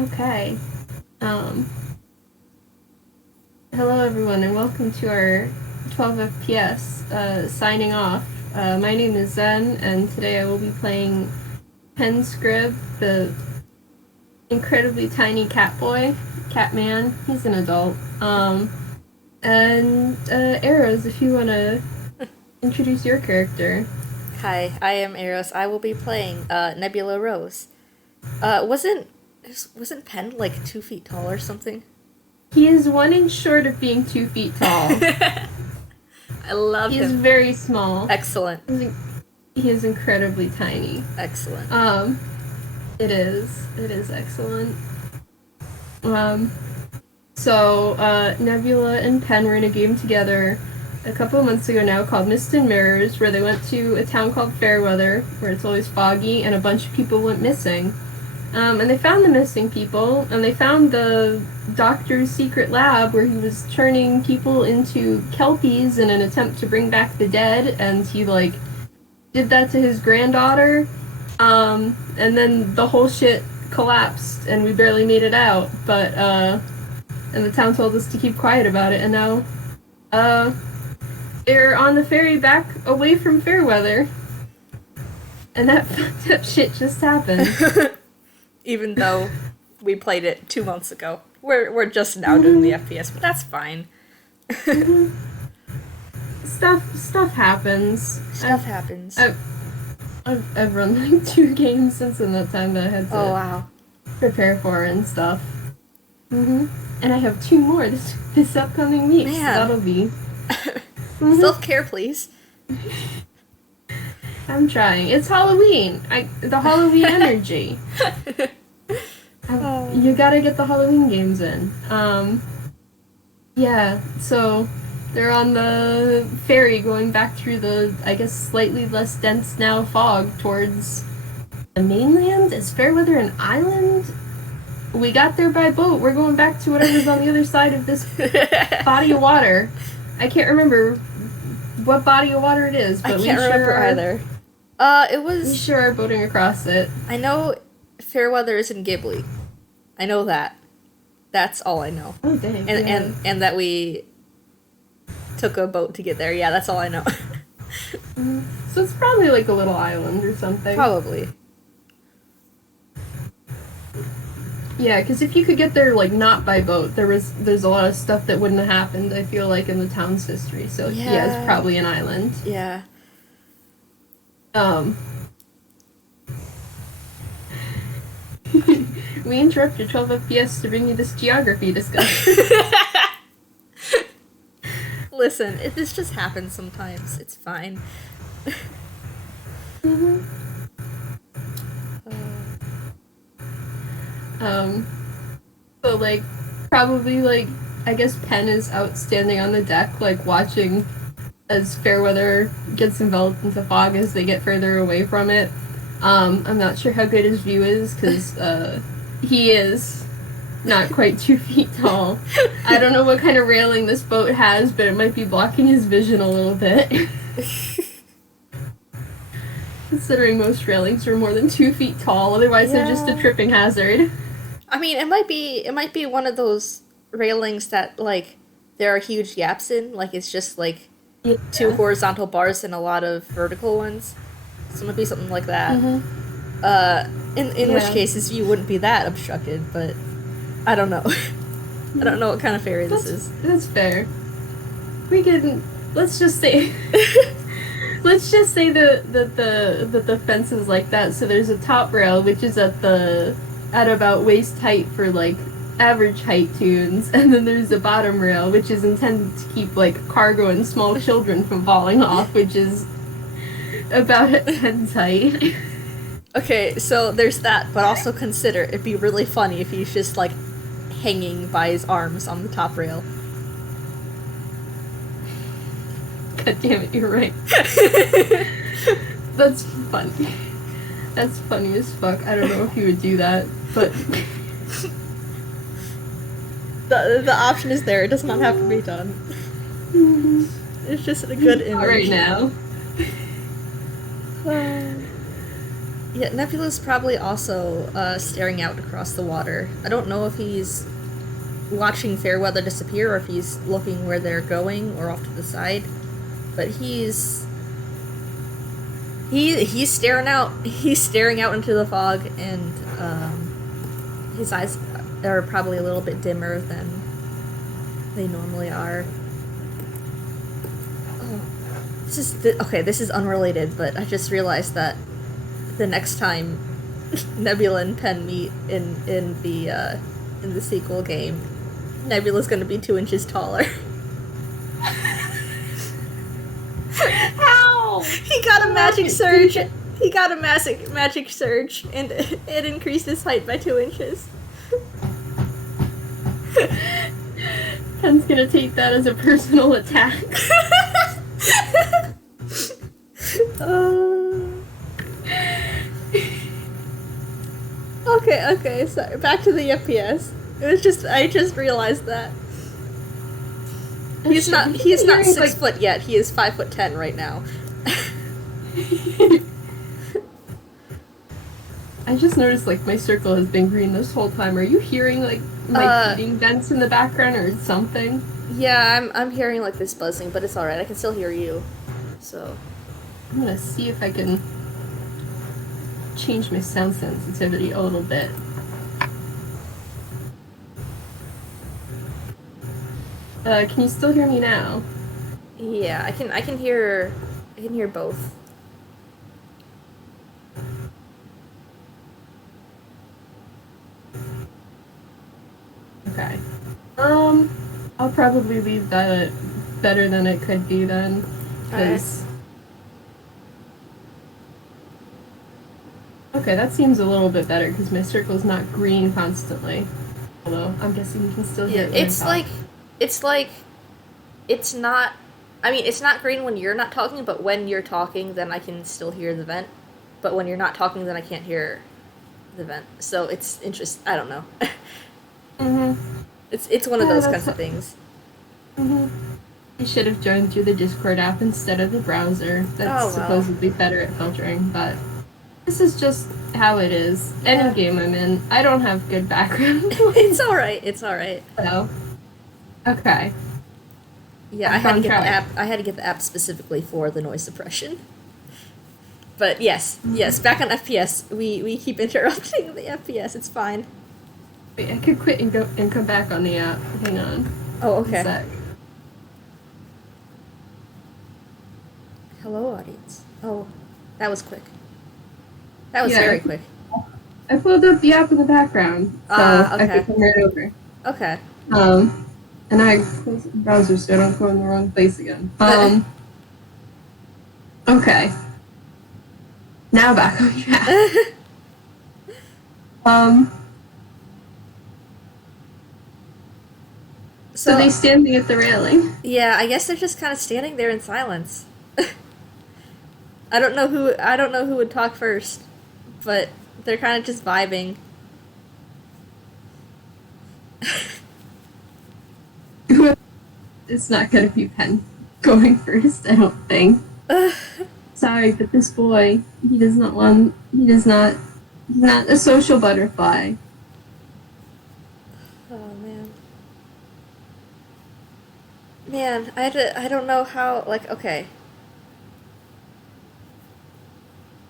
Okay. Um, Hello everyone and welcome to our 12 FPS signing off. My name is Zen and today I will be playing Penn Scrib, the incredibly tiny cat boy, cat man. He's an adult. And Arrows, if you want to introduce your character. Hi, I am Eros. I will be playing Nebula Rose. Wasn't Penn like 2 feet tall or something? He is 1 inch short of being 2 feet tall. I love He is him. very small. Excellent. He is incredibly tiny. Excellent. It is excellent. So Nebula and Penn were in a game together a couple of months ago now called Mist and Mirrors, where they went to a town called Fairweather, where it's always foggy, and a bunch of people went missing. And they found the missing people, and they found the doctor's secret lab where he was turning people into kelpies in an attempt to bring back the dead, and he, did that to his granddaughter, and then the whole shit collapsed, and we barely made it out, but, and the town told us to keep quiet about it, and now, they're on the ferry back away from Fairweather, and that fucked up shit just happened. Even though we played it 2 months ago, we're just now doing the FPS, but that's fine. Stuff happens. Stuff happens. I've run like 2 games since in that time that I had to Oh wow. prepare for and stuff. And I have 2 more this upcoming week. So Man. that'll be. Self-care, please. I'm trying. It's Halloween. The Halloween energy. You gotta get the Halloween games in. Yeah. So they're on the ferry going back through the, I guess, slightly less dense now fog towards the mainland. Is Fairweather an island? We got there by boat. We're going back to whatever's on the other side of this body of water. I can't remember what body of water it is, but I can't remember either. It was. We sure are boating across it. I know Fairweather is in Ghibli. I know that. That's all I know. Oh dang! And that we took a boat to get there. Yeah, that's all I know. So it's probably like a little island or something. Probably. Yeah, because if you could get there like not by boat, there's a lot of stuff that wouldn't have happened. I feel like in the town's history. So yeah it's probably an island. Yeah. We interrupted 12 FPS to bring you this geography discussion. Listen, this just happens sometimes. It's fine. So like, probably like, I guess Penn is out standing on the deck, like watching as Fairweather gets enveloped into fog as they get further away from it. I'm not sure how good his view is, because he is not quite 2 feet tall. I don't know what kind of railing this boat has, but it might be blocking his vision a little bit. Considering most railings are more than 2 feet tall, otherwise they're just a tripping hazard. I mean, it might be one of those railings that like there are huge gaps in. Like it's just like 2 horizontal bars and a lot of vertical ones. So it might be something like that. In which case his view wouldn't be that obstructed, but I don't know. I don't know what kind of ferry this is. That's fair. We can let's just say the fence is like that. So there's a top rail which is at about waist height for like average height tunes, and then there's a bottom rail which is intended to keep like cargo and small children from falling off, which is about at Penn's height. Okay, so there's that, but also consider it'd be really funny if he's just like hanging by his arms on the top rail. God damn it, you're right. That's funny. That's funny as fuck. I don't know if he would do that, but The option is there. It does not have to be done. It's just a good image. right now. Yeah, Nebula's probably also staring out across the water. I don't know if he's watching Fairweather disappear or if he's looking where they're going or off to the side. But he's staring out. He's staring out into the fog, and his eyes are probably a little bit dimmer than they normally are. Oh, this is unrelated, but I just realized that the next time Nebula and Penn meet in the sequel game, Nebula's gonna be 2 inches taller. How? He got a magic surge. He got a magic surge, and it increased his height by 2 inches. Penn's gonna take that as a personal attack. Okay, sorry. Back to the FPS. I just realized that. He's not 6 foot yet, he is 5'10" right now. I just noticed, like, my circle has been green this whole time. Are you hearing, like, my heating vents in the background or something? Yeah, I'm hearing, like, this buzzing, but it's alright, I can still hear you. So... I'm gonna see if I can change my sound sensitivity a little bit. Can you still hear me now? Yeah, I can hear both. Okay. I'll probably leave that better than it could be then, because... Okay, that seems a little bit better, because my circle's not green constantly. Although, I'm guessing you can still hear it. It's not... I mean, it's not green when you're not talking, but when you're talking, then I can still hear the vent. But when you're not talking, then I can't hear the vent. So it's interesting. I don't know. It's one of those kinds of things. You should have joined through the Discord app instead of the browser. That's supposedly better at filtering, but this is just how it is. Any game I'm in, I don't have good background. It's alright. So, okay. Yeah, I had to get the app specifically for the noise suppression. But yes, back on FPS. We keep interrupting the FPS. It's fine. Wait, I could quit and come back on the app. Hang on. Oh, okay. One sec. Hello, audience. Oh, that was quick. That was very quick. I pulled up the app in the background, so okay. I could come right over. Okay. And I closed the browser so I don't go in the wrong place again. Okay. Now back on track. So they standing at the railing. Yeah, I guess they're just kind of standing there in silence. I don't know who would talk first, but they're kind of just vibing. It's not gonna be Penn going first, I don't think. Sorry, but this boy, he's not a social butterfly. Oh, man, I don't know how, like, okay.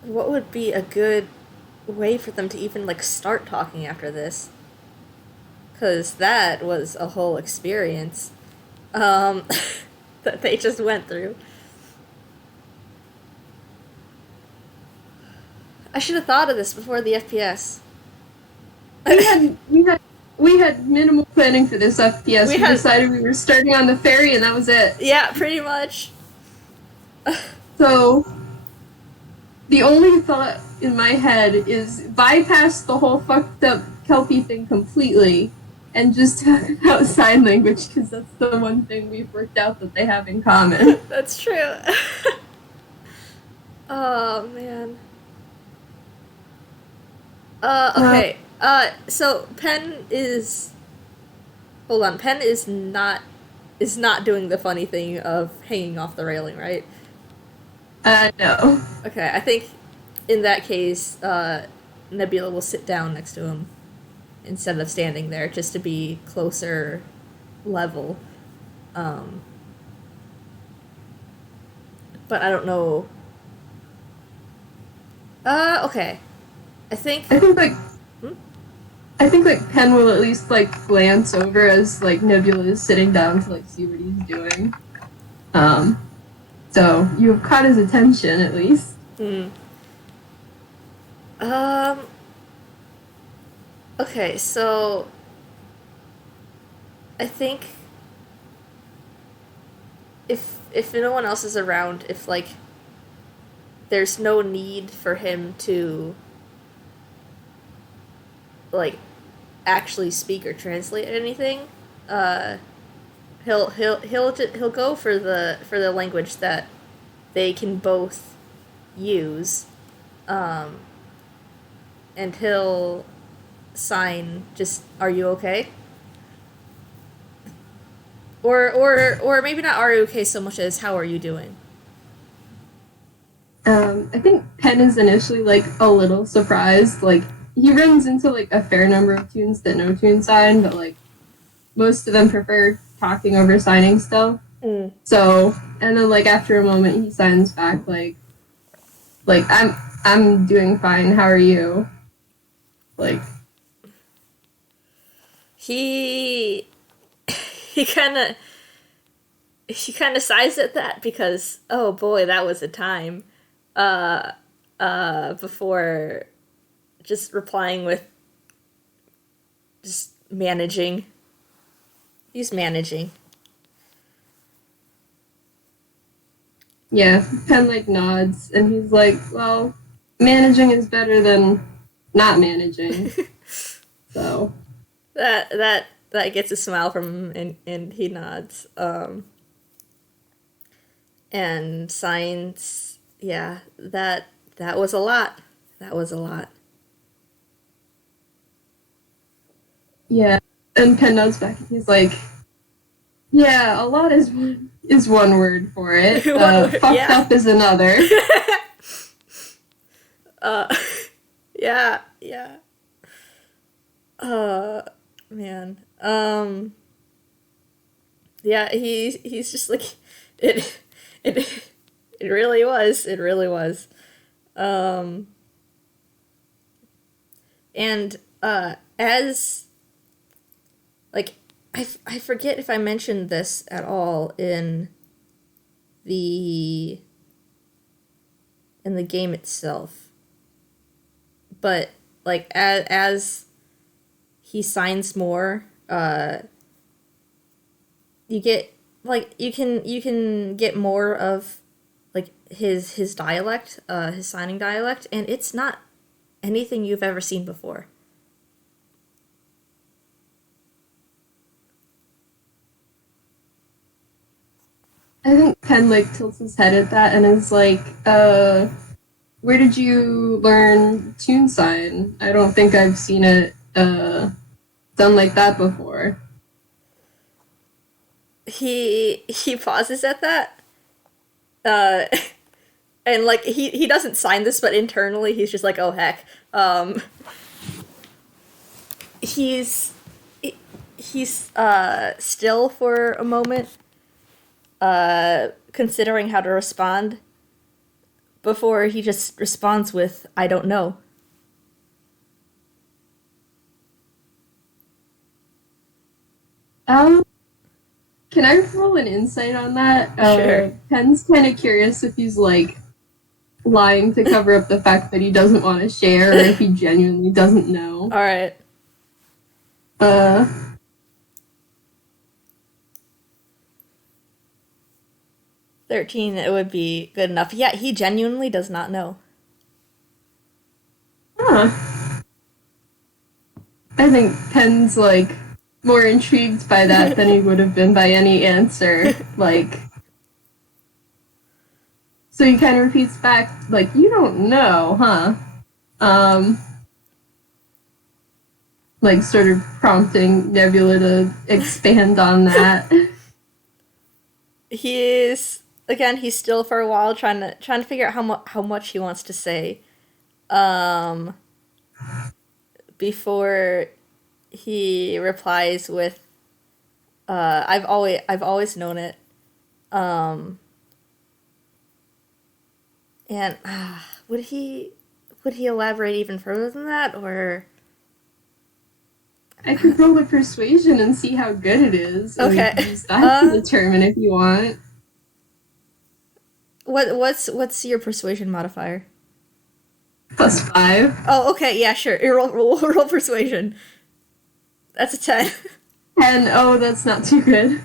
What would be a good way for them to even, like, start talking after this? Because that was a whole experience, that they just went through. I should have thought of this before the FPS. We had minimal planning for this FPS. We decided we were starting on the ferry and that was it. Yeah, pretty much. So, the only thought in my head is bypass the whole fucked up Kelpie thing completely and just talk about sign language, because that's the one thing we've worked out that they have in common. That's true. Oh, man. Okay. So Penn is... Hold on, Penn is not doing the funny thing of hanging off the railing, right? No. Okay, I think in that case, Nebula will sit down next to him instead of standing there, just to be closer level. Um, but I don't know. Okay. I think. I think like Hmm? I think like Penn will at least like glance over as like Nebula is sitting down to like see what he's doing. Um, so you've caught his attention at least. Hmm. Um. Okay, so I think if no one else is around, if like there's no need for him to like actually speak or translate anything, uh, he'll go for the language that they can both use, um, and he'll sign just "Are you okay?" Or maybe not "Are you okay?" so much as "How are you doing?" I think Penn is initially like a little surprised. Like he runs into like a fair number of tunes that no tune sign, but like most of them prefer talking over signing still. Mm. So and then like after a moment he signs back like I'm doing fine. How are you? Like He he kind of sighs at that because oh boy, that was a time. Uh, before just replying with just managing. He's managing. yeah, Penn like nods and he's like, well, managing is better than not managing. So That gets a smile from him, and he nods. And signs, yeah, that was a lot. That was a lot. yeah, and Penn nods back and he's like, yeah, a lot is one word for it. One word, Fucked yeah. up is another. uh, yeah, yeah. Uh, man. Yeah, he's just like it. It it really was. It really was. Um, and as like I forget if I mentioned this at all the in the game itself, but like as he signs more, you get like you can get more of like his dialect, his signing dialect, and it's not anything you've ever seen before. I think Penn like tilts his head at that and is like, where did you learn tune sign? I don't think I've seen it done like that before. He pauses at that. Uh and like he doesn't sign this, but internally he's just like, "Oh heck." He's he's still for a moment, considering how to respond before he just responds with, "I don't know." Um, can I roll an insight on that? Sure. Penn's kind of curious if he's like lying to cover up the fact that he doesn't want to share, or if he genuinely doesn't know. All right. Uh, 13, it would be good enough. Yeah, he genuinely does not know. huh. I think Penn's like more intrigued by that than he would have been by any answer. Like, so he kind of repeats back, like, you don't know, huh? Um, like, sort of prompting Nebula to expand on that. He is again. He's still for a while trying to figure out how much he wants to say. um, before he replies with, I've always known it. Um, and would he elaborate even further than that, or I could roll a persuasion and see how good it is. okay? Use that to determine if you want. What's your persuasion modifier? +5. Oh, okay, yeah, sure. Roll persuasion. That's a 10. 10. Oh, that's not too good.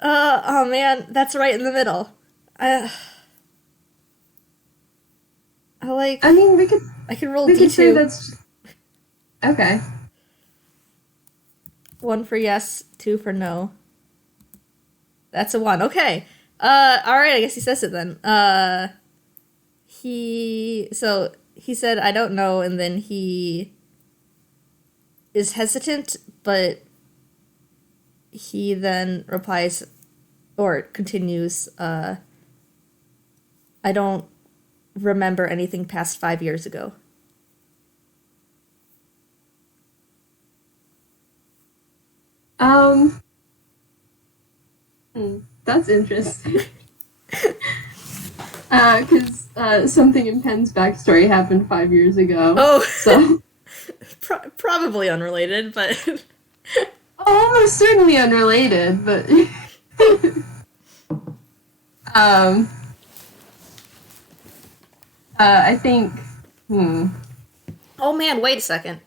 Oh man, that's right in the middle. I like. I mean, I can roll we could say D2. that's okay. 1 for yes, 2 for no. That's a 1. Okay. All right. I guess he says it then. He said I don't know, and then he is hesitant, but he then replies or continues. I don't remember anything past 5 years ago. That's interesting. Because something in Penn's backstory happened 5 years ago. Oh, So, probably unrelated, but almost certainly unrelated, but I think. oh man, wait a second.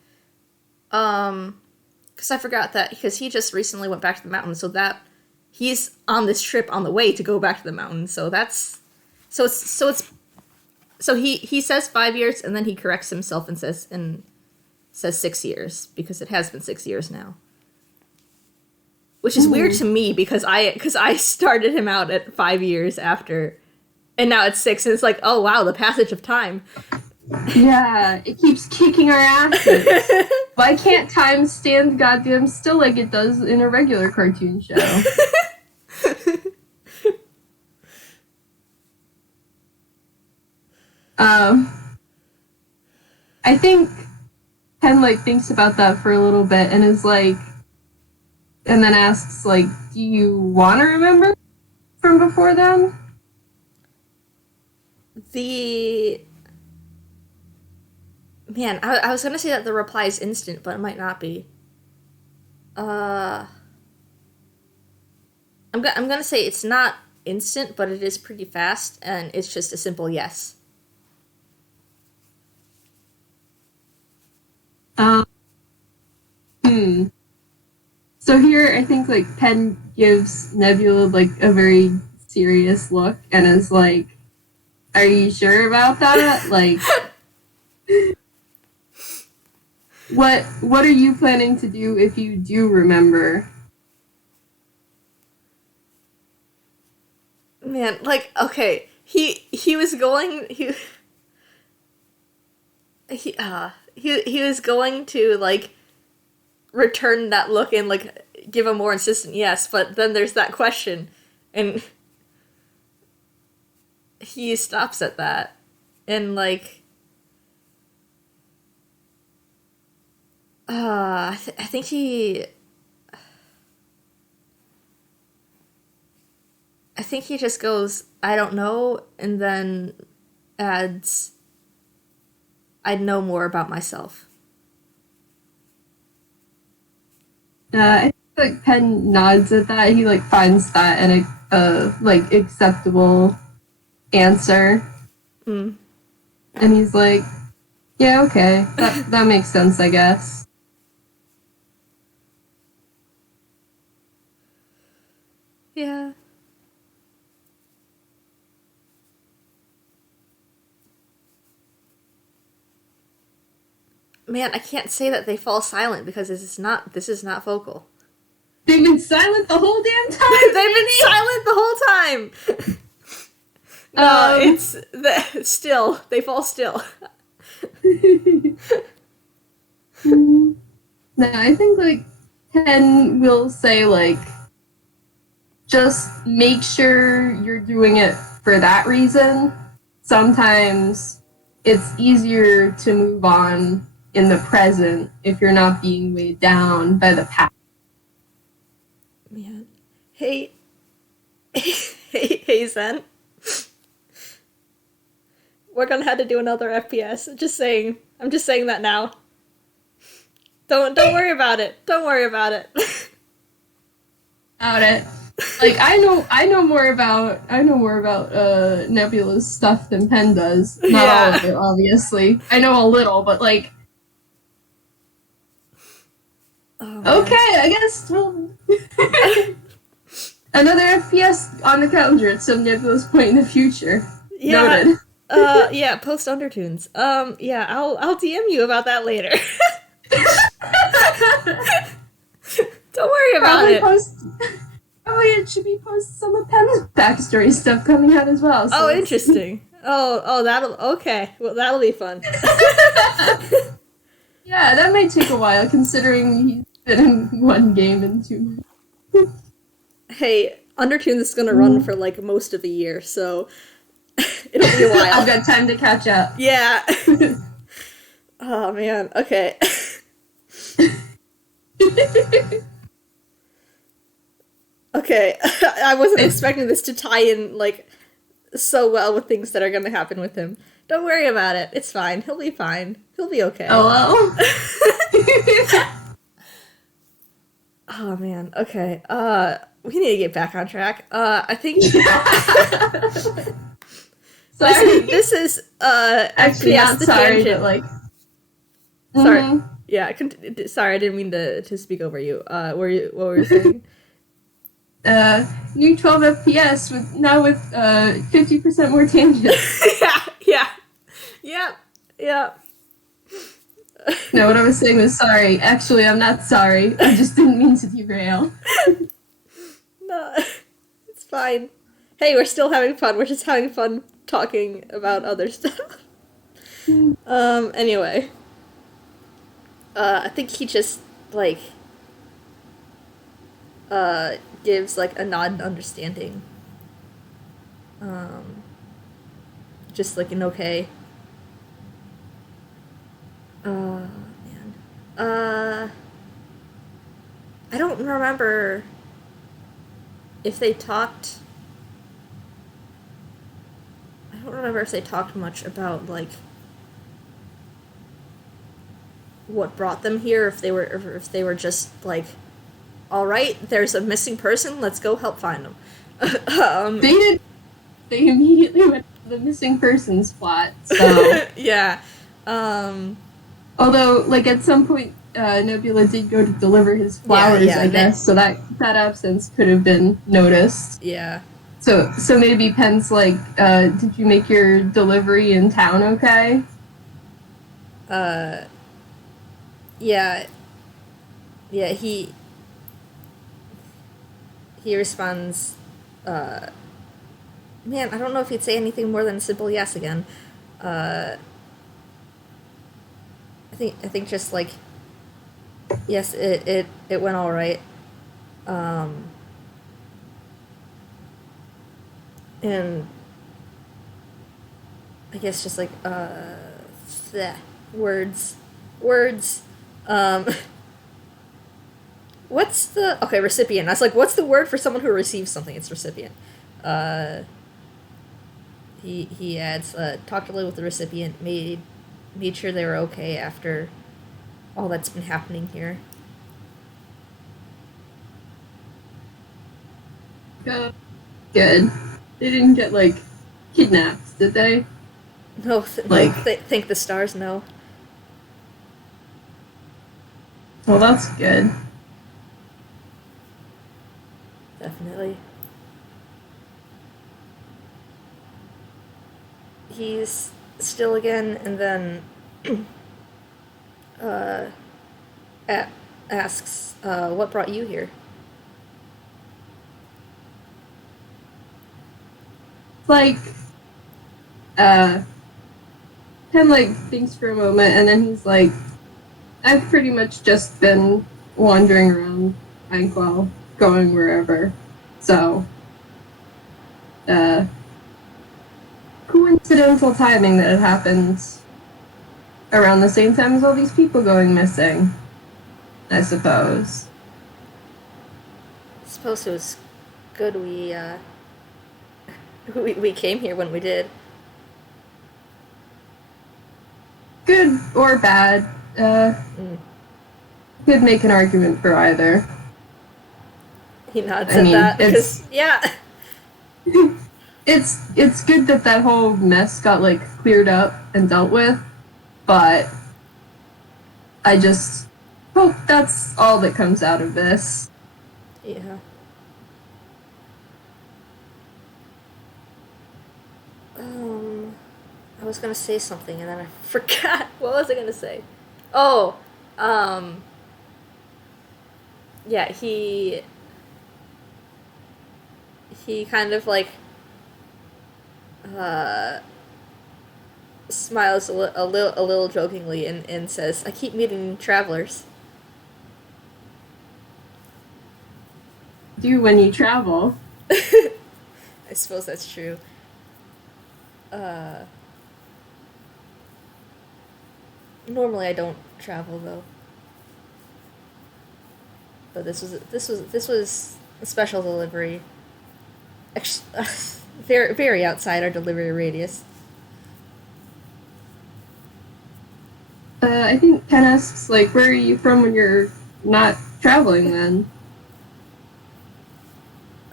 Because I forgot that because he just recently went back to the mountain, so that he's on this trip on the way to go back to the mountain. So he says 5 years and then he corrects himself and says 6 years because it has been 6 years now. Which is weird to me because I started him out at 5 years after, and now it's 6, and it's like, oh wow, the passage of time. Yeah, it keeps kicking our asses. Why can't time stand goddamn still like it does in a regular cartoon show? I think Ken thinks about that for a little bit and is like, and then asks do you want to remember from before then? Man, I was gonna say that the reply is instant, but it might not be. I'm gonna say it's not instant, but it is pretty fast, and it's just a simple yes. So here, I think Penn gives Nebula a very serious look and is like, "Are you sure about that? What are you planning to do if you do remember?" Man, okay, he was going he was going to return that look and give a more insistent yes, but then there's that question, and he stops at that, and I think he just goes, I don't know, and then adds, I'd know more about myself. I think Penn nods at that. He finds that an acceptable answer, and he's like, "Yeah, okay, that makes sense, I guess." Yeah. Man, I can't say that they fall silent because this is not vocal. They've been silent the whole damn time. They've been silent the whole time. No, still. They fall still. No, I think Ken will say just make sure you're doing it for that reason. Sometimes it's easier to move on in the present if you're not being weighed down by the past. Man. Hey, hey, Zen. We're gonna have to do another FPS. Just saying. I'm just saying that now. Don't worry about it. Don't worry about it. About it. Like I know more about Nebula's stuff than Penn does. Not all of it, obviously. I know a little, but like okay, I guess another FPS on the calendar at some Nebula's point in the future. Yeah. Noted. Yeah, post Undertoons. Yeah, I'll DM you about that later. Don't worry about it. Probably it should be post some of Penn's backstory stuff coming out as well. So Interesting. Okay. Well, that'll be fun. Yeah, that might take a while considering he's been in one game and 2 months. Hey, Undertoons is gonna run for like most of a year, so it'll be a while. I've got time to catch up. Yeah. Oh man. Okay. Okay. I wasn't expecting this to tie in like so well with things that are gonna happen with him. Don't worry about it. It's fine. He'll be fine. He'll be okay. Oh well. Oh man. Okay. We need to get back on track. I think Sorry. this is Actually, FPS not the sorry, tangent. but like. Sorry. Mm-hmm. Yeah. Sorry, I didn't mean to speak over you. What were you saying? New 12 FPS with 50% more tangents. Yeah. No, what I was saying was sorry. Actually, I'm not sorry. I just didn't mean to derail. No, it's fine. Hey, we're still having fun. We're just having fun talking about other stuff. Anyway. I think he just, like, gives, like, a nod and understanding. Just, like, an okay. Man. I don't remember if they talked... I don't remember if they talked much about, like, what brought them here, if they were just, like, alright, there's a missing person, let's go help find them. They immediately went to the missing persons plot, so... Yeah. Although, like, at some point, Nebula did go to deliver his flowers, Yeah, I guess, so that absence could have been noticed. Yeah. So maybe Penn's like, did you make your delivery in town okay? Yeah. Yeah, he responds, man, I don't know if he'd say anything more than a simple yes again. I think just like, yes, it went all right. And I guess just like, words. What's the... Okay, recipient. I was like, what's the word for someone who receives something? It's recipient. He adds, talked a little with the recipient, made sure they were okay after all that's been happening here. Good. They didn't get, like, kidnapped, did they? No, thank the stars, no. Well, that's good. Definitely. He's still again, and then asks, what brought you here? Like, Ken, like, thinks for a moment, and then he's like, I've pretty much just been wandering around Inkwell, going wherever. So, coincidental timing that it happened around the same time as all these people going missing, I suppose. I suppose it was good we came here when we did. Good or bad, could make an argument for either. He nods at that because yeah. It's good that whole mess got like cleared up and dealt with, but I just hope that's all that comes out of this. Yeah. I was gonna say something and then I forgot. What was I gonna say? Oh, yeah, he kind of like smiles a little jokingly and says, "I keep meeting travelers." Do when you travel. I suppose that's true. Normally I don't travel though. But this was a special delivery. Very very outside our delivery radius. I think Ken asks, like, where are you from when you're not traveling then?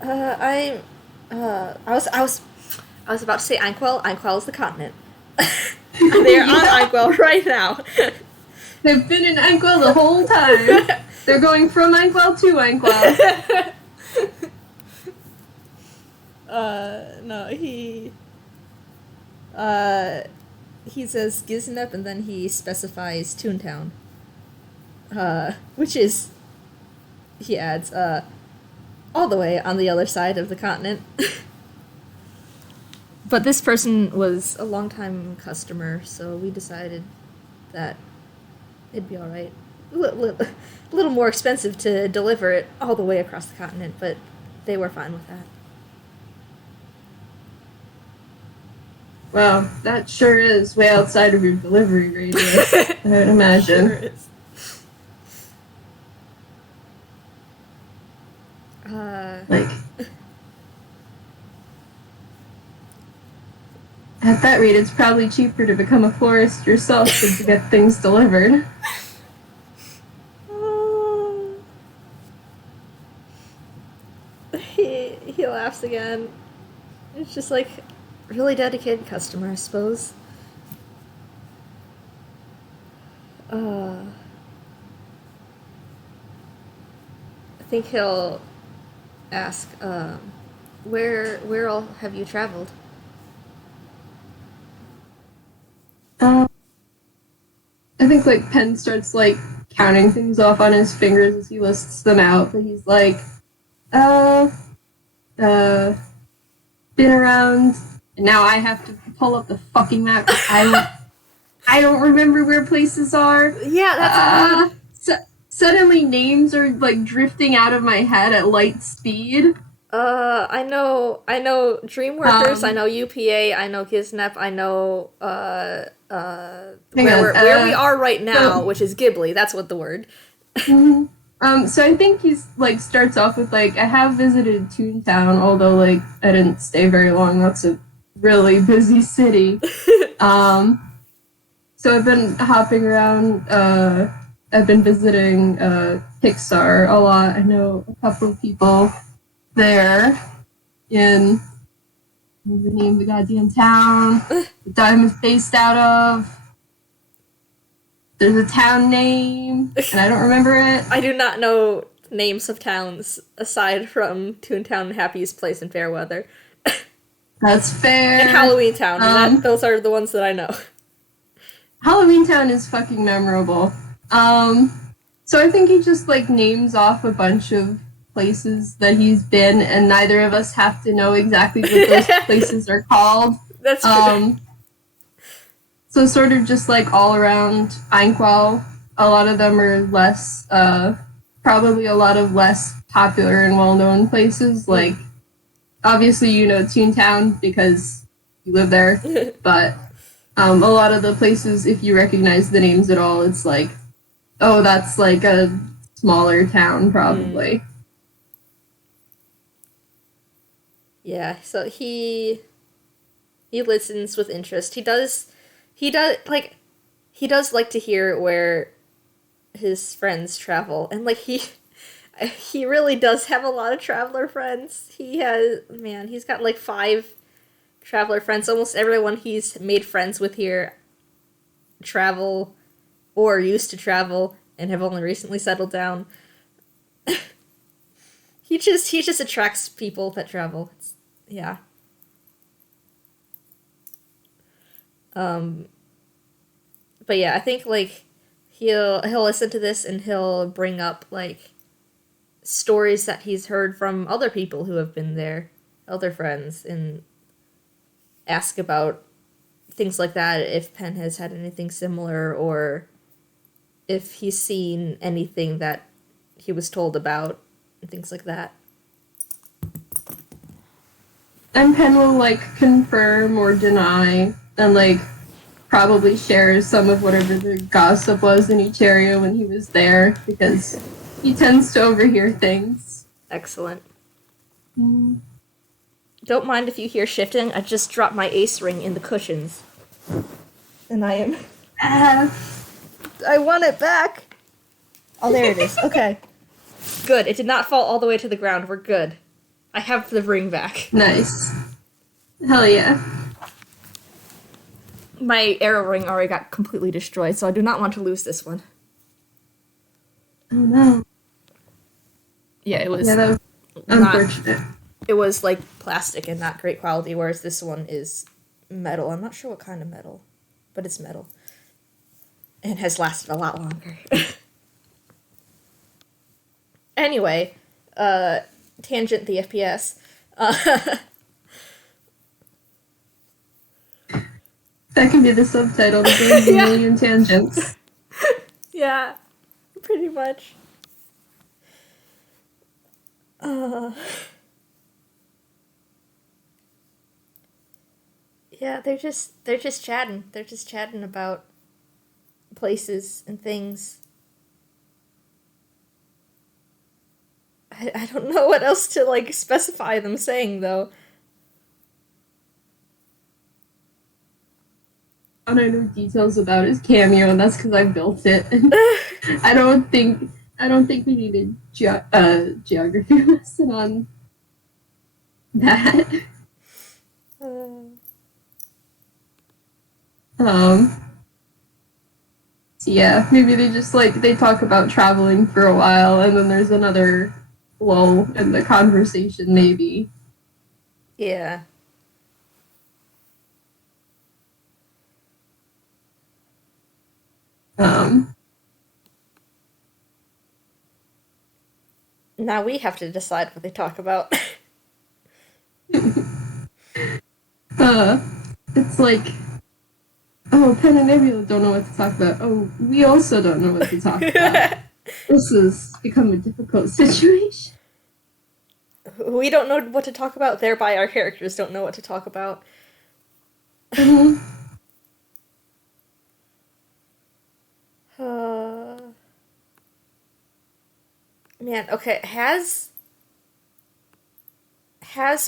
I was about to say Anquel. Anquel is the continent. They're on Anquel right now. They've been in Anquel the whole time. They're going from Anquel to Anquel. No, he says Giznep and then he specifies Toontown. Which is, he adds, all the way on the other side of the continent. But this person was a longtime customer, so we decided that it'd be alright. A little more expensive to deliver it all the way across the continent, but they were fine with that. Well, that sure is way outside of your delivery radius, I would imagine. Sure is. Like, at that rate, it's probably cheaper to become a florist yourself than to get things delivered. He laughs again. It's just like really dedicated customer, I suppose. I think he'll ask, where all have you traveled? I think, like, Penn starts, like, counting things off on his fingers as he lists them out, but he's like, been around, and now I have to pull up the fucking map. I don't remember where places are. Yeah, that's Suddenly names are, like, drifting out of my head at light speed. I know Dreamworkers, I know UPA, I know Giznep, I know, where we are right now, which is Ghibli, that's what the word. Mm-hmm. So I think he's, like, starts off with, like, I have visited Toontown, although, like, I didn't stay very long. That's a really busy city. So I've been hopping around, I've been visiting, Pixar a lot. I know a couple of people there in the name of the goddamn town the Diamond's based out of. There's a town name, and I don't remember it. I do not know names of towns aside from Toontown, Happiest Place, and Fairweather. That's fair. And Halloween Town. Those are the ones that I know. Halloween Town is fucking memorable. So I think he just, like, names off a bunch of places that he's been, and neither of us have to know exactly what those places are called. That's true. So sort of just, like, all around Anquel, a lot of them are less, probably a lot of less popular and well-known places. Like, obviously you know Toontown because you live there. But a lot of the places, if you recognize the names at all, it's like, oh, that's like a smaller town, probably. Yeah, so he listens with interest. He does like to hear where his friends travel, and like he really does have a lot of traveler friends. He's got like 5 traveler friends. Almost everyone he's made friends with here travel or used to travel and have only recently settled down. he just attracts people that travel. Yeah. But yeah, I think like he'll listen to this and he'll bring up like stories that he's heard from other people who have been there, other friends, and ask about things like that, if Penn has had anything similar or if he's seen anything that he was told about and things like that. And Penn will like confirm or deny and like probably share some of whatever the gossip was in each area when he was there, because he tends to overhear things. Excellent. Don't mind if you hear shifting. I just dropped my ace ring in the cushions. And I am... I want it back! Oh, there it is. Okay. Good. It did not fall all the way to the ground. We're good. I have the ring back. Nice. Hell yeah. My arrow ring already got completely destroyed, so I do not want to lose this one. Oh no. Yeah, it was... Yeah, that was unfortunate. It was like plastic and not great quality, whereas this one is metal. I'm not sure what kind of metal, but it's metal. And has lasted a lot longer. Anyway, tangent the FPS. That can be the subtitle, the game's a million tangents. Yeah, pretty much. Yeah, they're just chatting. They're just chatting about places and things. I don't know what else to like specify them saying though. I don't know details about his cameo, and that's because I built it. I don't think we need a geography lesson on that. So yeah, maybe they just they talk about traveling for a while, and then there's another lull in the conversation, maybe. Yeah. Now we have to decide what they talk about. It's like, oh, Penn and Nebula don't know what to talk about. Oh, we also don't know what to talk about. This has become a difficult situation. We don't know what to talk about, thereby our characters don't know what to talk about. Man, okay, has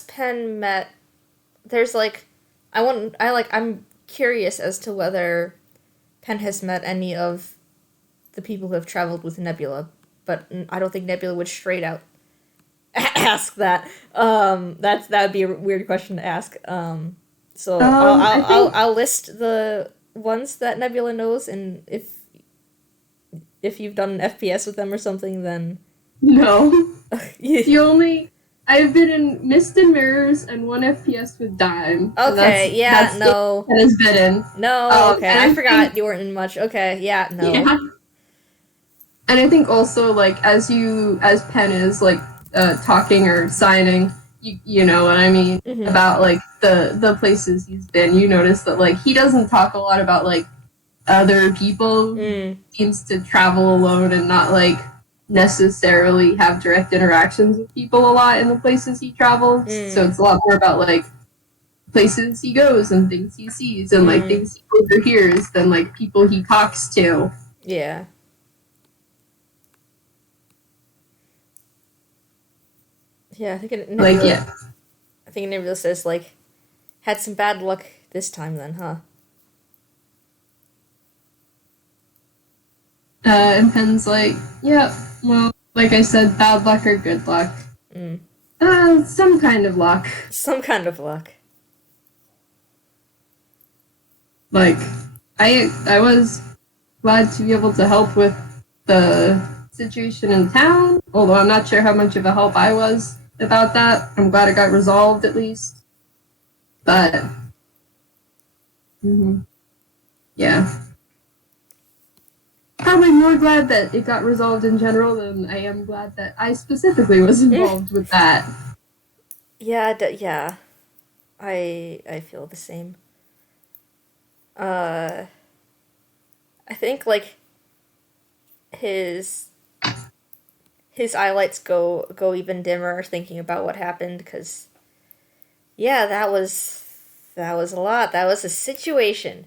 Penn met... There's I'm curious as to whether Penn has met any of the people who have traveled with Nebula, but I don't think Nebula would straight out ask that. That would be a weird question to ask. So I'll list the ones that Nebula knows, and if you've done an FPS with them or something, then no. I've been in Mist and Mirrors and 1 FPS with Dime. Okay, no. That has been in. No, okay. I forgot you weren't in much. Okay, yeah, no. Yeah. And I think also, as Penn is, talking or signing, you know what I mean, about, the places he's been, you notice that, he doesn't talk a lot about, other people. He seems to travel alone and not, necessarily have direct interactions with people a lot in the places he travels. So it's a lot more about, places he goes and things he sees and like things he overhears than like people he talks to. Yeah. Yeah, I think Nebula, Like, yeah. I think Nebula says, like, had some bad luck this time then, huh? And Penn's like, yeah, well, like I said, bad luck or good luck. Some kind of luck. Some kind of luck. Like, I was glad to be able to help with the situation in town, although I'm not sure how much of a help I was about that. I'm glad it got resolved at least. But, yeah. Probably more glad that it got resolved in general than I am glad that I specifically was involved with that. Yeah, yeah. I feel the same. I think, like, his highlights go even dimmer thinking about what happened, because yeah, that was a lot. That was a situation.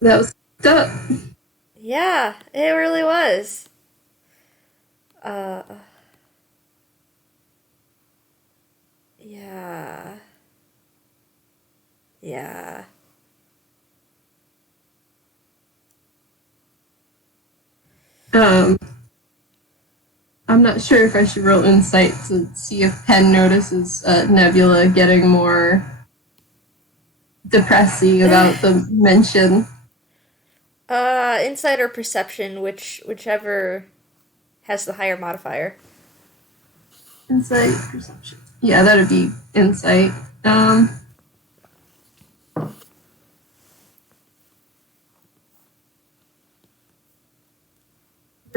That was tough. Yeah, it really was. Yeah. Yeah. I'm not sure if I should roll insight to see if Penn notices Nebula getting more depressing about the mention. Insight or perception, whichever has the higher modifier. Insight, perception. Yeah, that'd be insight.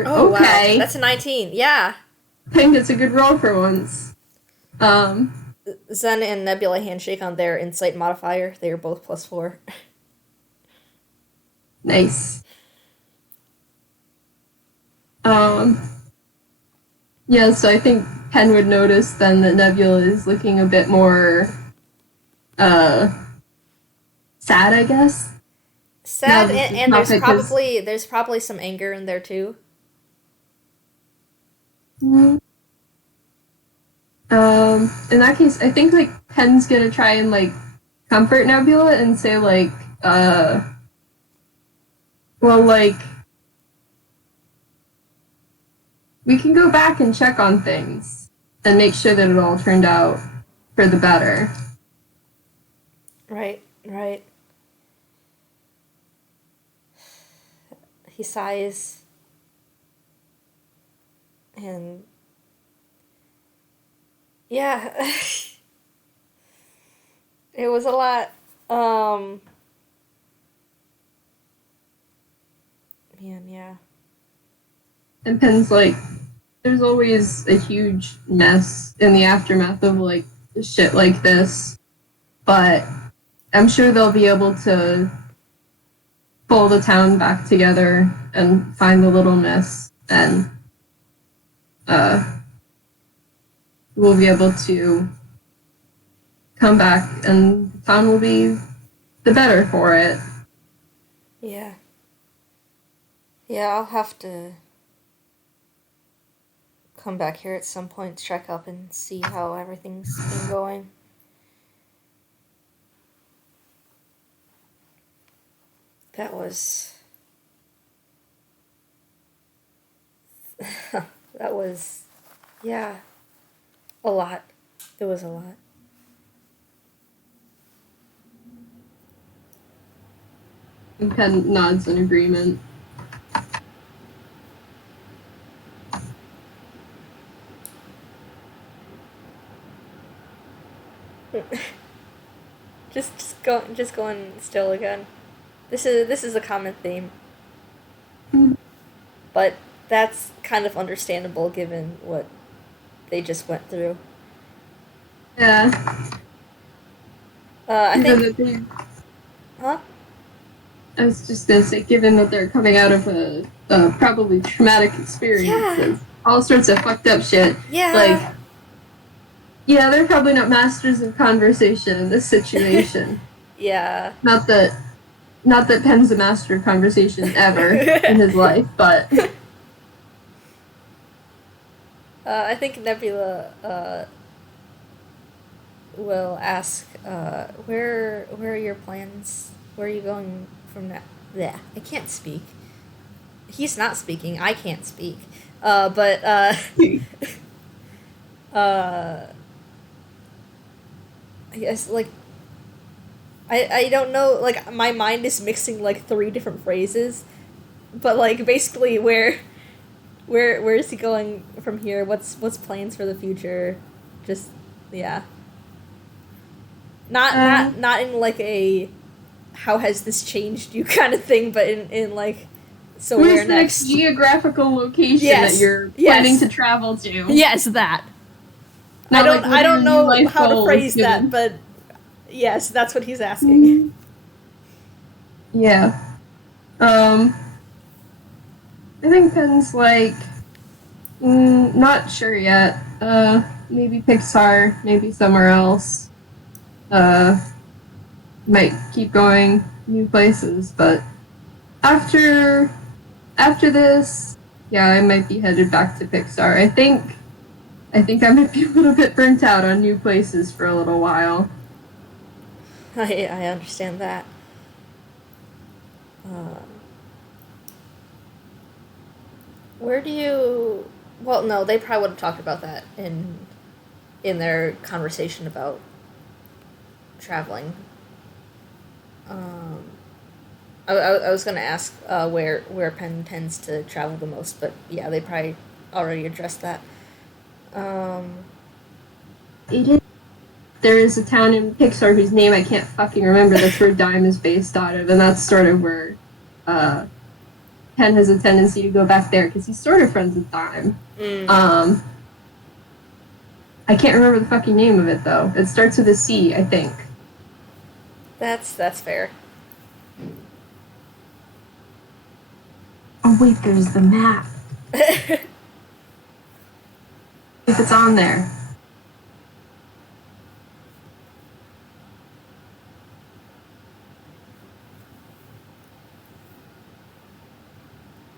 Oh, okay. wow. That's a 19. Yeah. I think it's a good roll for once. Zen and Nebula handshake on their insight modifier. They are both +4. Nice. Yeah, so I think Penn would notice then that Nebula is looking a bit more sad, I guess. Sad, and there's probably some anger in there too. In that case, I think like Penn's gonna try and like comfort Nebula and say like, well, like we can go back and check on things and make sure that it all turned out for the better. Right. He sighs. And yeah, it was a lot. Man, yeah. And Penn's like, there's always a huge mess in the aftermath of like shit like this, but I'm sure they'll be able to pull the town back together and find the little miss, and we'll be able to come back and the town will be the better for it. Yeah. Yeah, I'll have to come back here at some point to check up and see how everything's been going. That was... that was... yeah. A lot. It was a lot. And Penn nods in agreement. just going still again. This is a common theme. But that's kind of understandable given what they just went through. Yeah. I think... Huh? I was just gonna say, given that they're coming out of a probably traumatic experience, all sorts of fucked up shit. Yeah. Like, Yeah, they're probably not masters of conversation in this situation. Yeah. Not that Penn's a master of conversation ever in his life, but I think Nebula will ask, where are your plans? Where are you going from now? Yeah, I can't speak. He's not speaking. I can't speak. But uh, I guess like I don't know. Like my mind is mixing like three different phrases, but like basically where is he going from here? What's plans for the future? Just yeah. Not in like a how has this changed you kind of thing, but in like so where's where the next next? geographical location Yes, that you're yes. planning to travel to? Yes, that. Not I don't like, what are your new know life how to goals, phrase that, given? but yes, that's what he's asking. Yeah. I think Penn's like, not sure yet. Maybe Pixar, maybe somewhere else. Might keep going new places, but after this, yeah, I might be headed back to Pixar. I think I might be a little bit burnt out on new places for a little while. I understand that. Where do you? Well, no, they probably would have talked about that in their conversation about traveling. Um, I was gonna ask where Penn tends to travel the most, but yeah, they probably already addressed that. Um, It is. There is a town in Pixar whose name I can't fucking remember. That's where Dime is based out of, and that's sort of where Penn has a tendency to go back there because he's sort of friends with Dime. I can't remember the fucking name of it though. It starts with a C, I think. that's fair. Oh wait, there's the map. If it's on there.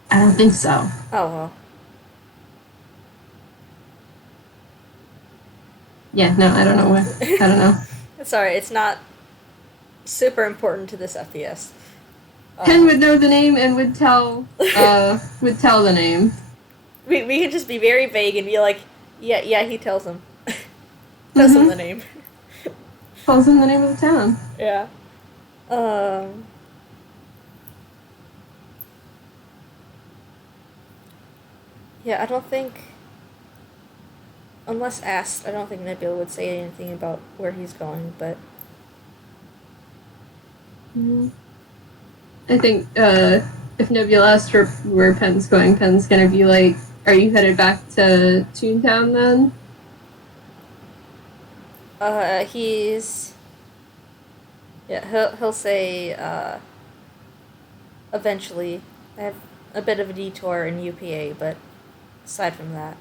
I don't think so. Oh well. Yeah, no, I don't know what. I don't know. Sorry, it's not super important to this FPS. Penn would know the name and would tell the name. We could just be very vague and be like, yeah, he tells him. Tells him the name. Tells him the name of the town. Yeah. Yeah, I don't think, unless asked, I don't think Nebula would say anything about where he's going, but I think if Nebula asks for where Penn's gonna be like, "Are you headed back to Toontown then?" he's, yeah, he'll say, eventually. I have a bit of a detour in UPA, but aside from that.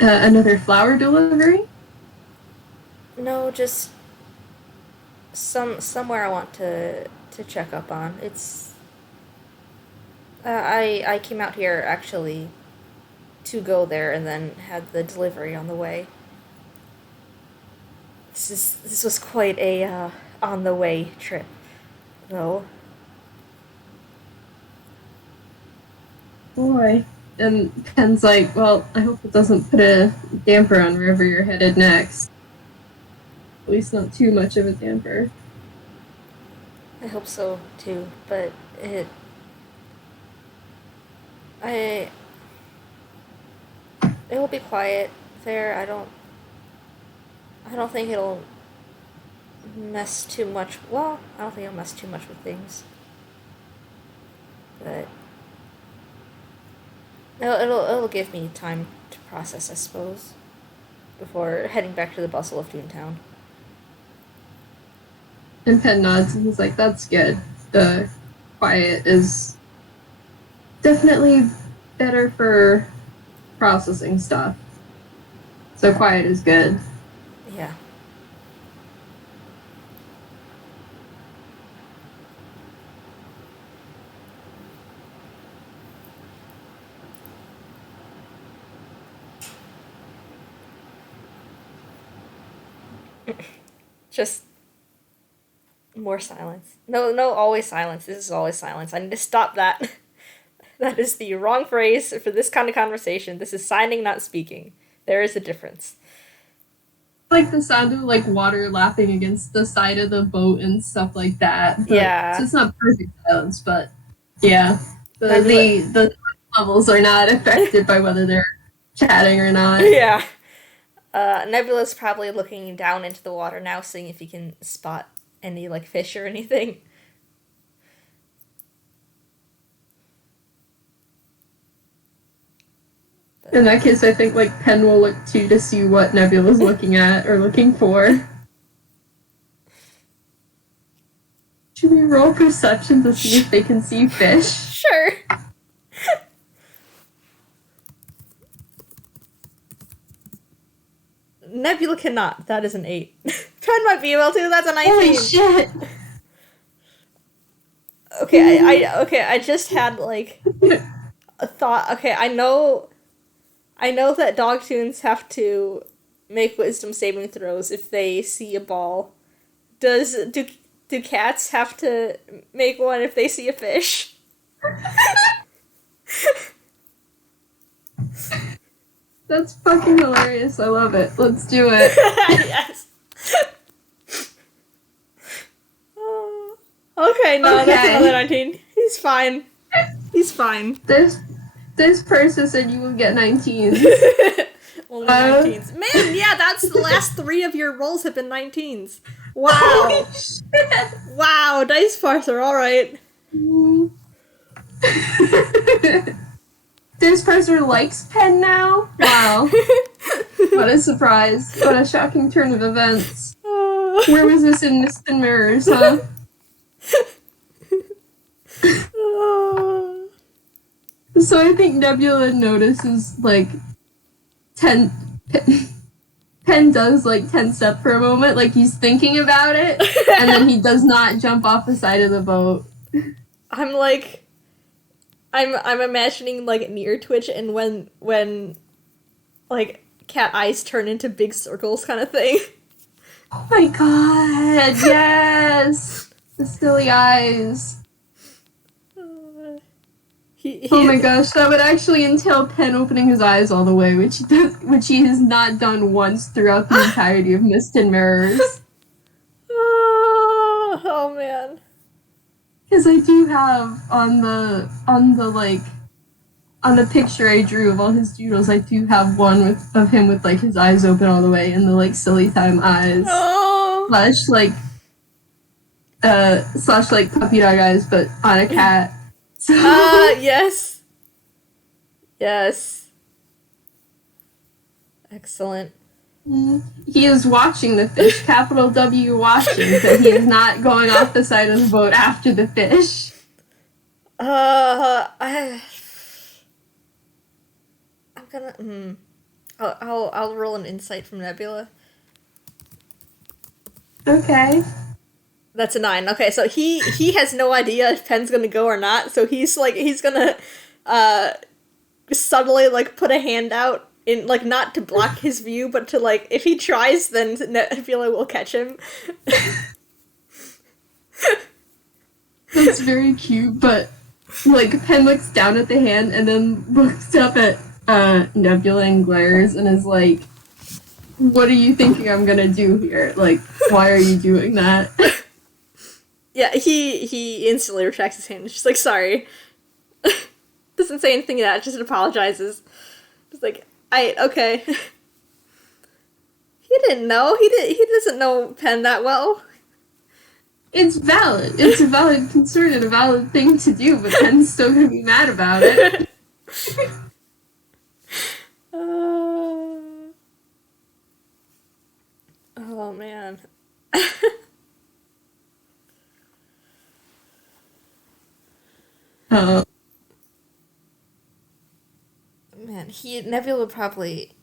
Another flower delivery? No, just somewhere I want to check up on. It's I came out here actually to go there and then had the delivery on the way. This was quite a on the way trip, though. Boy. And Penn's like, well, I hope it doesn't put a damper on wherever you're headed next. At least not too much of a damper. I hope so too, but it will be quiet there. I don't think it'll mess too much. Well, I don't think it'll mess too much with things. But it'll give me time to process, I suppose, before heading back to the bustle of Toontown. And Penn nods and he's like, that's good. The quiet is definitely better for processing stuff. So quiet is good. Yeah. Just more silence. No, always silence. This is always silence. I need to stop that. That is the wrong phrase for this kind of conversation. This is signing, not speaking. There is a difference. Like the sound of like water lapping against the side of the boat and stuff like that. But, yeah. So it's not perfect silence, but yeah. The levels are not affected by whether they're chatting or not. Yeah. Nebula's probably looking down into the water now, seeing if he can spot any like fish or anything. In that case, I think like Penn will look too to see what Nebula's looking at or looking for. Should we roll perception to see if they can see fish? Sure. Nebula cannot. That is an 8. Penn might be able to. That's a 19. Holy shit! Okay, I just had like a thought. Okay, I know that dogtoons have to make wisdom saving throws if they see a ball. Do cats have to make one if they see a fish? That's fucking hilarious. I love it. Let's do it. Yes. Okay, no, that's another 19. He's fine. He's fine. This person said you will get 19s. Only 19s. Man, yeah, that's the last 3 of your rolls have been 19s. Wow. Wow, dice parser, alright. This person likes Penn now? Wow. What a surprise. What a shocking turn of events. Where was this in Mist and Mirrors, huh? So I think Nebula notices, like, Penn does, like, 10-step for a moment, like he's thinking about it, and then he does not jump off the side of the boat. I'm imagining, like, an ear twitch, and when, like, cat eyes turn into big circles kind of thing. Oh my god, yes! The silly eyes. Oh my gosh, that would actually entail Penn opening his eyes all the way, which he has not done once throughout the entirety of Mist and Mirrors. Oh man. Because I do have on the picture I drew of all his doodles, I do have one of him with like his eyes open all the way and the like silly time eyes. Oh. Slash like puppy dog eyes, but on a cat. So yes. Yes. Excellent. He is watching the fish, capital W watching, but he is not going off the side of the boat after the fish. I'm gonna. I'll roll an insight from Nebula. Okay. That's a 9. Okay, so he has no idea if Penn's gonna go or not. So he's gonna subtly like put a hand out in like not to block his view, but to like if he tries, then Nebula will catch him. That's very cute, but like Penn looks down at the hand and then looks up at Nebula and glares and is like, "What are you thinking I'm gonna do here? Like, why are you doing that?" Yeah, he instantly retracts his hand. She's like, sorry. Doesn't say anything to that, just apologizes. Just like, okay. He didn't know. He doesn't know Penn that well. It's valid. It's a valid concern and a valid thing to do, but Penn's still gonna be mad about it. Oh man. Man, Nebula would probably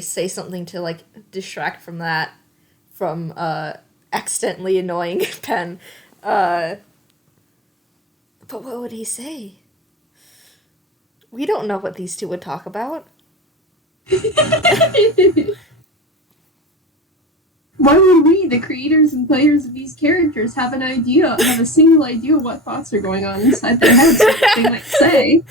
say something to like distract from that, from accidentally annoying Penn. But what would he say? We don't know what these two would talk about. Why would we, the creators and players of these characters, have a single idea of what thoughts are going on inside their heads, what they might say?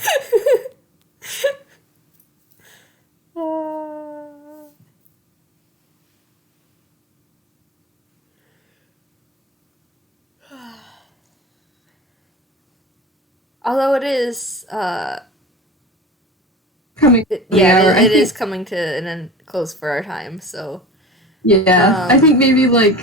Although it is, Coming. it is coming to an end, close for our time, so. Yeah, I think maybe, like,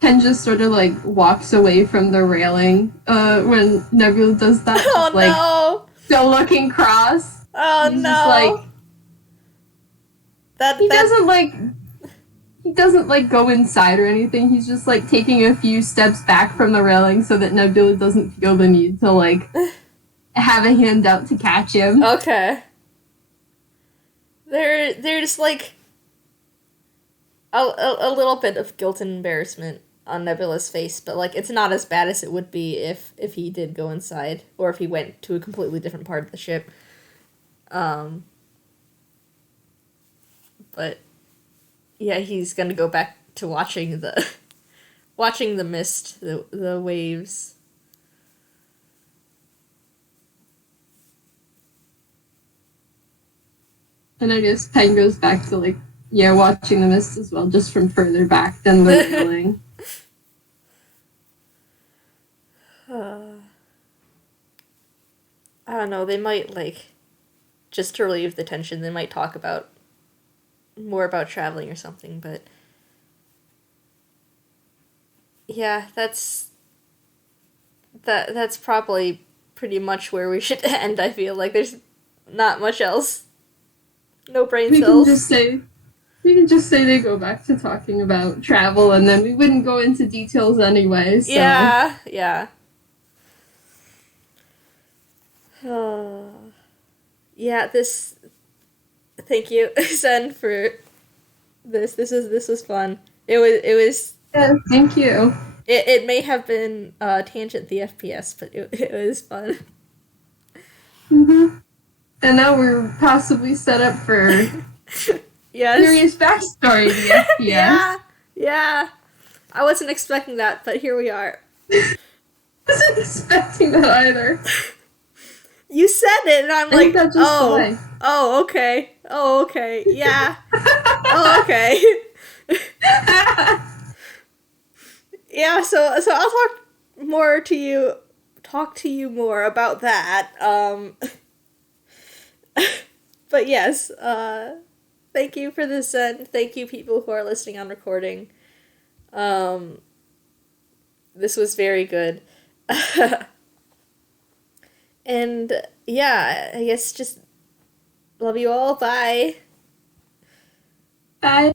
Penn just sort of, like, walks away from the railing, when Nebula does that. Oh, like, no! still looking cross. Oh, He's no! just, like, he doesn't, like, go inside or anything. He's just, like, taking a few steps back from the railing so that Nebula doesn't feel the need to, like, have a hand out to catch him. Okay. There's, like, a little bit of guilt and embarrassment on Nebula's face, but, like, it's not as bad as it would be if he did go inside, or if he went to a completely different part of the ship. But, yeah, he's gonna go back to watching the mist, the waves. And I guess Penn goes back to, like, watching the mist as well, just from further back than the railing. I don't know, they might, like, just to relieve the tension, they might talk more about traveling or something, but yeah, that's probably pretty much where we should end. I feel like there's not much else. No brain cells. We can just say they go back to talking about travel, and then we wouldn't go into details anyway. So. Yeah. Yeah, this. Thank you, Zen, for this. This was fun. It was. Yeah, thank you. It may have been tangent the FPS, but it was fun. Mhm. And now we're possibly set up for curious backstory to the FPS. Yeah. I wasn't expecting that, but here we are. I wasn't expecting that either. You said it, and I'm like, okay. Oh, okay, yeah. Oh, okay. Yeah, so I'll talk to you more about that. But yes, thank you for this, and thank you people who are listening on recording. This was very good. And yeah, I guess just love you all. Bye. Bye.